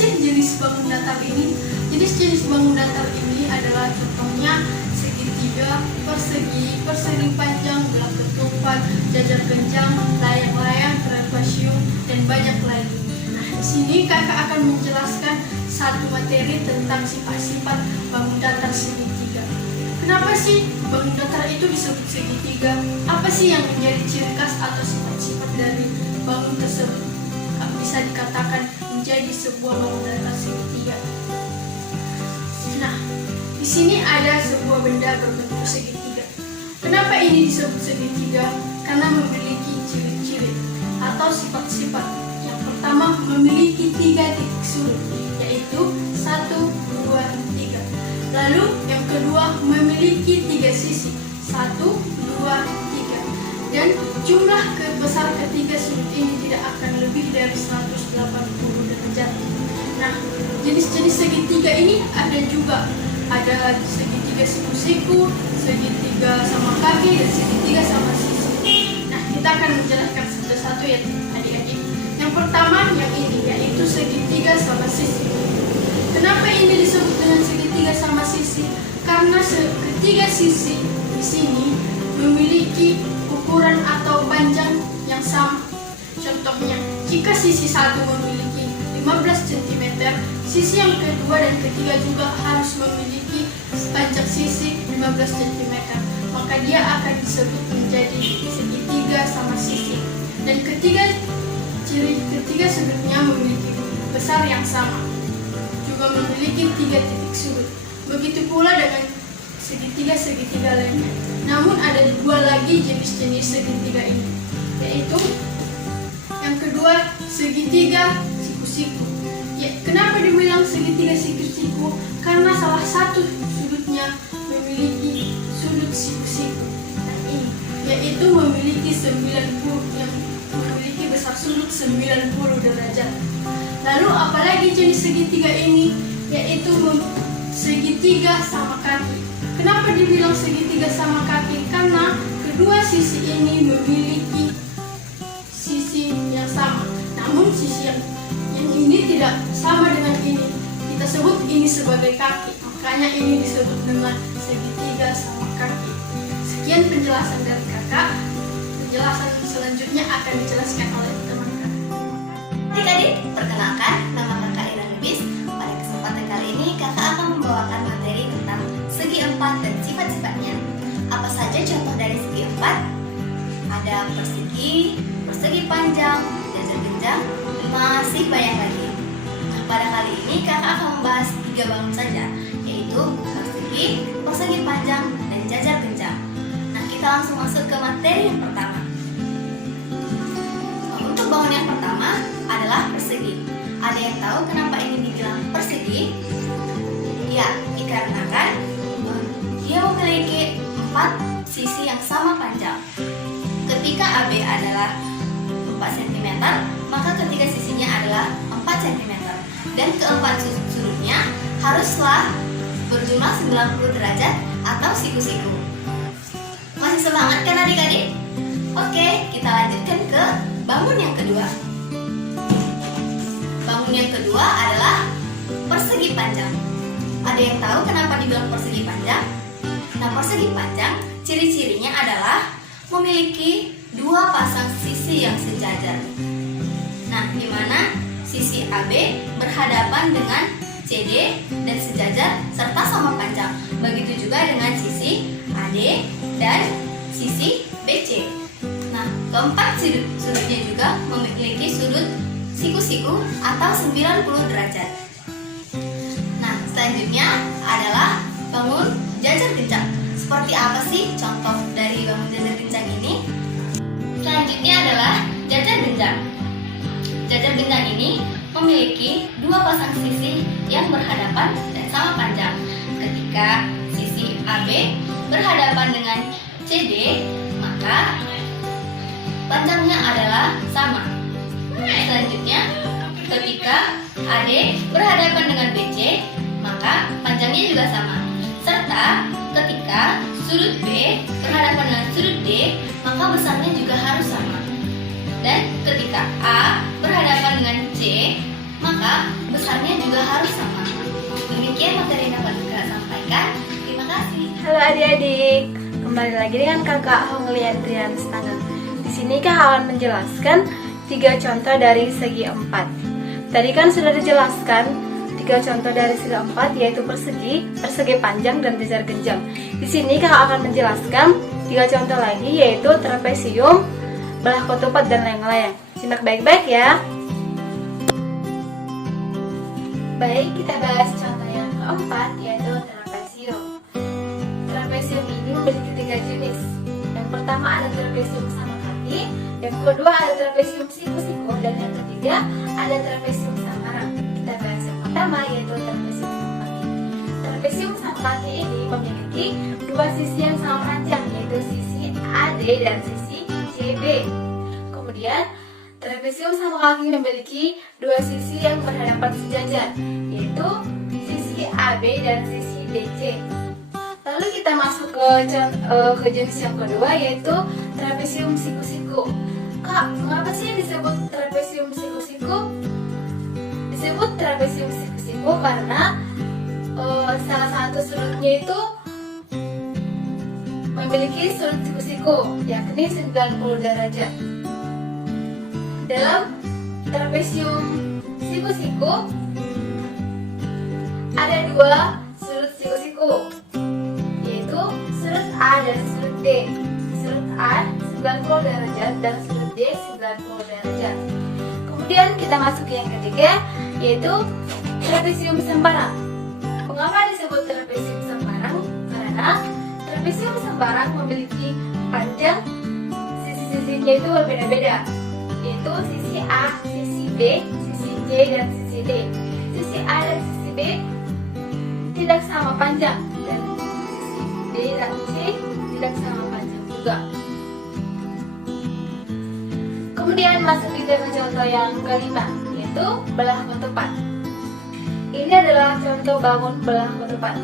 sih jenis bangun datar ini? Jenis-jenis bangun datar ini adalah contohnya segitiga, persegi, persegi panjang, gelap ketupat, jajar genjang, layang-layang, trapesium, dan banyak lagi. Nah, di sini kakak akan menjelaskan satu materi tentang sifat-sifat bangun datar segitiga. Kenapa sih bangun datar itu disebut segitiga? Apa sih yang menjadi ciri khas atau sifat-sifat dari bangun tersebut bisa dikatakan menjadi sebuah bangun datar segitiga? Nah, di sini ada sebuah benda berbentuk segitiga. Kenapa ini disebut segitiga? Karena memiliki ciri-ciri atau sifat-sifat. Yang pertama, memiliki 3 titik sudut, yaitu 1, 2, 3. Lalu yang kedua, memiliki 3 sisi, 1, 2, 3. Dan jumlah besar ketiga sudut ini tidak akan lebih dari 180 derajat. Nah, jenis-jenis segitiga ini ada juga. Ada segitiga siku-siku, segitiga sama kaki, dan segitiga sama sisi. Nah, kita akan menjelaskan satu-satu ya adik-adik. Yang pertama yang ini, yaitu segitiga sama sisi. Kenapa ini disebut dengan segitiga sama sisi? Karena ketiga sisi di sini memiliki ukuran atau panjang yang sama. Contohnya, jika sisi satu memiliki 15 cm, sisi yang kedua dan ketiga juga harus memiliki panjang sisi 15 cm. Maka dia akan disebut menjadi segitiga sama sisi. Dan ketiga sudutnya memiliki besar yang sama, juga memiliki 3 titik sudut. Begitu pula dengan segitiga-segitiga lainnya. Namun ada 2 lagi jenis-jenis segitiga ini, yaitu yang kedua, segitiga siku-siku. Ya, kenapa dibilang segitiga siku-siku? Karena salah satu sudutnya memiliki sudut siku-siku. Nah, ini yaitu memiliki 90, yang memiliki besar sudut 90 derajat. Lalu apalagi jenis segitiga ini? Yaitu segitiga sama kaki. Kenapa dibilang segitiga sama kaki? Karena kedua sisi ini memiliki sisi yang sama. Namun sisi yang ini tidak sama dengan ini. Kita sebut ini sebagai kaki. Makanya ini disebut dengan segitiga sama kaki. Sekian penjelasan dari kakak. Penjelasan selanjutnya akan dijelaskan oleh teman kakak. Adik-adik, perkenalkan, nama kakak Ira Lubis. Pada kesempatan kali ini kakak akan membawakan materi tentang segi empat dan sifat-sifatnya. Apa saja contoh dari segi empat? Ada persegi, persegi panjang, jajar genjang, masih banyak lagi. Nah, pada kali ini kakak akan membahas 3 bangun saja, yaitu persegi, persegi panjang, dan jajar genjang. Nah, kita langsung masuk ke materi yang pertama. Untuk bangun yang pertama adalah persegi. Ada yang tahu kenapa ini dibilang persegi? Ya, dikarenakan dia memiliki 4 sisi yang sama panjang. Ketika AB adalah 4 cm, maka ketiga sisinya adalah 4 cm. Dan keempat sudutnya haruslah berjumlah 90 derajat atau siku-siku. Masih semangat kan adik-adik? Oke, kita lanjutkan ke bangun yang kedua. Bangun yang kedua adalah persegi panjang. Ada yang tahu kenapa dibilang persegi panjang? Nah, persegi panjang ciri-cirinya adalah memiliki 2 pasang sisi yang sejajar. Nah, di mana sisi AB berhadapan dengan CD dan sejajar serta sama panjang. Begitu juga dengan sisi AD dan sisi BC. Nah, keempat sudutnya juga memiliki sudut siku-siku atau 90 derajat. Nah, selanjutnya adalah bangun jajar genjang. Seperti apa sih contoh dari bangun jajar genjang ini? Selanjutnya adalah jajar genjang. Jajar genjang ini memiliki 2 pasang sisi yang berhadapan dan sama panjang. Ketika sisi AB berhadapan dengan CD, maka panjangnya adalah sama. Selanjutnya, ketika AD berhadapan dengan BC, maka panjangnya juga sama. Serta ketika sudut B berhadapan dengan sudut D, maka besarnya juga harus sama. Dan ketika A berhadapan dengan C, maka besarnya Demikian materi yang dapat Kak sampaikan. Terima kasih. Halo adik-adik, kembali lagi dengan kakak Honglian Trian Stanga. Di sini kak akan menjelaskan 3 contoh dari segi 4. Tadi kan sudah dijelaskan 3 contoh dari segi 4, yaitu persegi, persegi panjang, dan jajar genjang. Di sini kak akan menjelaskan 3 contoh lagi, yaitu trapesium, belah ketupat, dan layang-layang. Simak baik-baik ya. Baik, kita bahas contoh yang keempat, yaitu trapesium. Trapesium ini memiliki 3 jenis. Yang pertama ada trapesium sama kaki, yang kedua ada trapesium siku-siku, dan yang ketiga ada trapesium samara. Kita bahas yang pertama, yaitu trapesium sama kaki. Trapesium sama kaki ini memiliki 2 sisi yang sama panjang, yaitu sisi AD dan sisi CB. Kemudian trapesium sama kaki memiliki 2 sisi yang berhadapan sejajar, yaitu sisi AB dan sisi DC. Lalu kita masuk ke jenis yang kedua, yaitu trapesium siku-siku. Kak, mengapa sih disebut trapesium siku-siku? Disebut trapesium siku-siku karena salah satu sudutnya itu memiliki sudut siku-siku, yakni 90 derajat. Dalam trapesium siku-siku ada 2 sudut siku-siku, yaitu sudut A dan sudut D. Sudut A 90 derajat dan sudut D 90 derajat. Kemudian kita masuk ke yang ketiga, yaitu trapesium sembarang. Mengapa disebut trapesium sembarang? Karena trapesium sembarang memiliki panjang sisi-sisinya itu berbeda-beda, yaitu sisi A, sisi B, sisi C, dan sisi D. Sisi A dan sisi B tidak sama panjang, dan sisi D dan C tidak sama panjang juga. Kemudian masuk kita ke contoh yang kelima, yaitu belah ketupat. Ini adalah contoh bangun belah ketupat.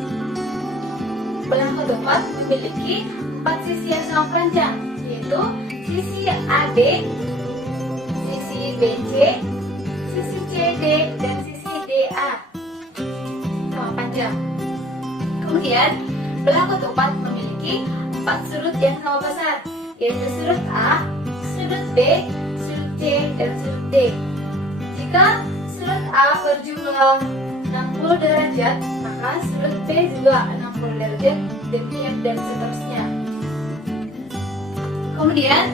Belah ketupat memiliki 4 sisi yang sama panjang, yaitu sisi AB, sisi BC, sisi CD, dan sisi DA sama panjang. Kemudian belah ketupat memiliki 4 sudut yang sama besar, yaitu sudut A, sudut B, sudut C, dan sudut D. Jika sudut A berjumlah 60 derajat, maka sudut B juga 60 derajat, demikian dan seterusnya. Kemudian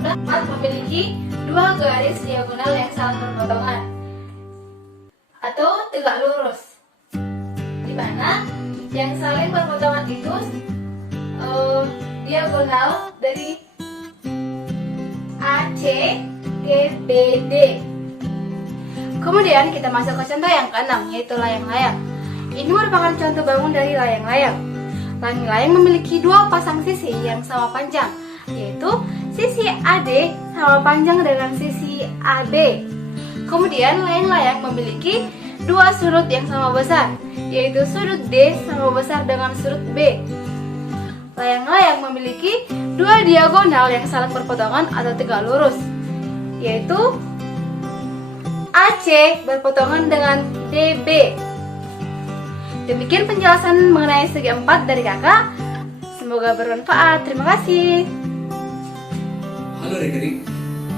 ketupat memiliki 2 garis diagonal yang saling berpotongan atau tegak lurus, di mana yang saling berpotongan itu diagonal dari AC ke BD. Kemudian kita masuk ke contoh yang keenam, yaitu layang-layang. Ini merupakan contoh bangun dari layang-layang. Layang-layang memiliki 2 pasang sisi yang sama panjang, yaitu sisi AD sama panjang dengan sisi AB. Kemudian layang-layang memiliki 2 sudut yang sama besar, yaitu sudut D sama besar dengan sudut B. Layang-layang memiliki 2 diagonal yang saling berpotongan atau tegak lurus, yaitu AC berpotongan dengan DB. Demikian penjelasan mengenai segi 4 dari kakak. Semoga bermanfaat. Terima kasih. Halo adik-adik,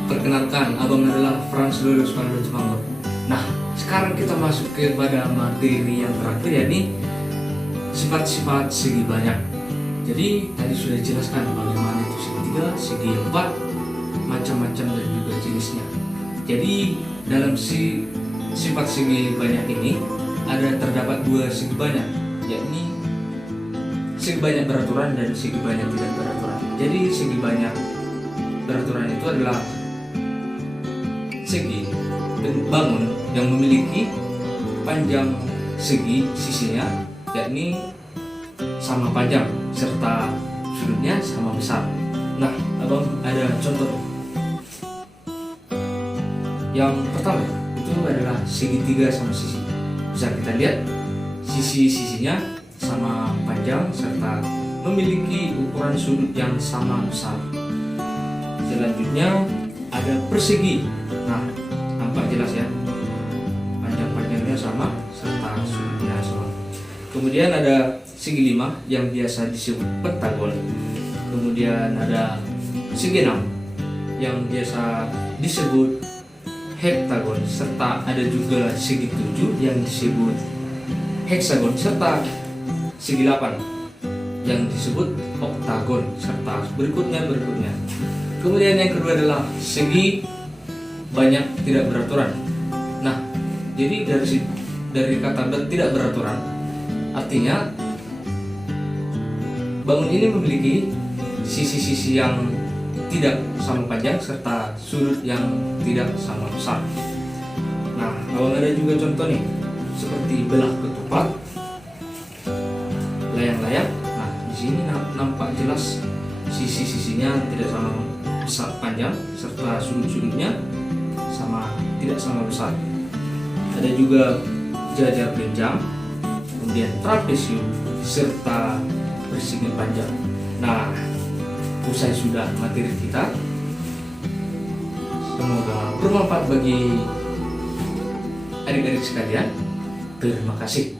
perkenalkan abang adalah Frans Lulus Pandu Cemangor. Nah, sekarang kita masuk kepada materi yang terakhir, yakni sifat-sifat segi banyak. Jadi tadi sudah dijelaskan bagaimana itu segi 3, segi 4, macam-macam dan juga jenisnya. Jadi dalam sifat segi banyak ini terdapat 2 segi banyak, yakni segi banyak beraturan dan segi banyak tidak beraturan. Jadi segi banyak beraturan itu adalah segi bangun yang memiliki panjang segi sisinya, yakni sama panjang serta sudutnya sama besar. Nah, abang ada contoh. Yang pertama itu adalah segi 3 sama sisi. Bisa kita lihat sisi-sisinya sama panjang serta memiliki ukuran sudut yang sama besar. Selanjutnya ada persegi. Nah, nampak jelas ya, panjang-panjangnya sama serta sudutnya Kemudian ada segi 5 yang biasa disebut pentagon. Kemudian ada segi 6 yang biasa disebut heptagon, serta ada juga segi 7 yang disebut heksagon, serta segi 8 yang disebut oktagon, serta berikutnya. Kemudian yang kedua adalah segi banyak tidak beraturan. Nah, jadi dari kata tidak beraturan artinya bangun ini memiliki sisi-sisi yang tidak sama panjang serta sudut yang tidak sama besar. Nah, abang ada juga contoh nih, seperti belah ketupat, layang-layang. Nah, di sini nampak jelas sisi-sisinya tidak sama besar panjang serta sudut-sudutnya tidak sama besar. Ada juga jajar genjang, kemudian trapesium serta persegi panjang. Nah, usai sudah materi kita. Semoga bermanfaat bagi adik-adik sekalian. Terima kasih.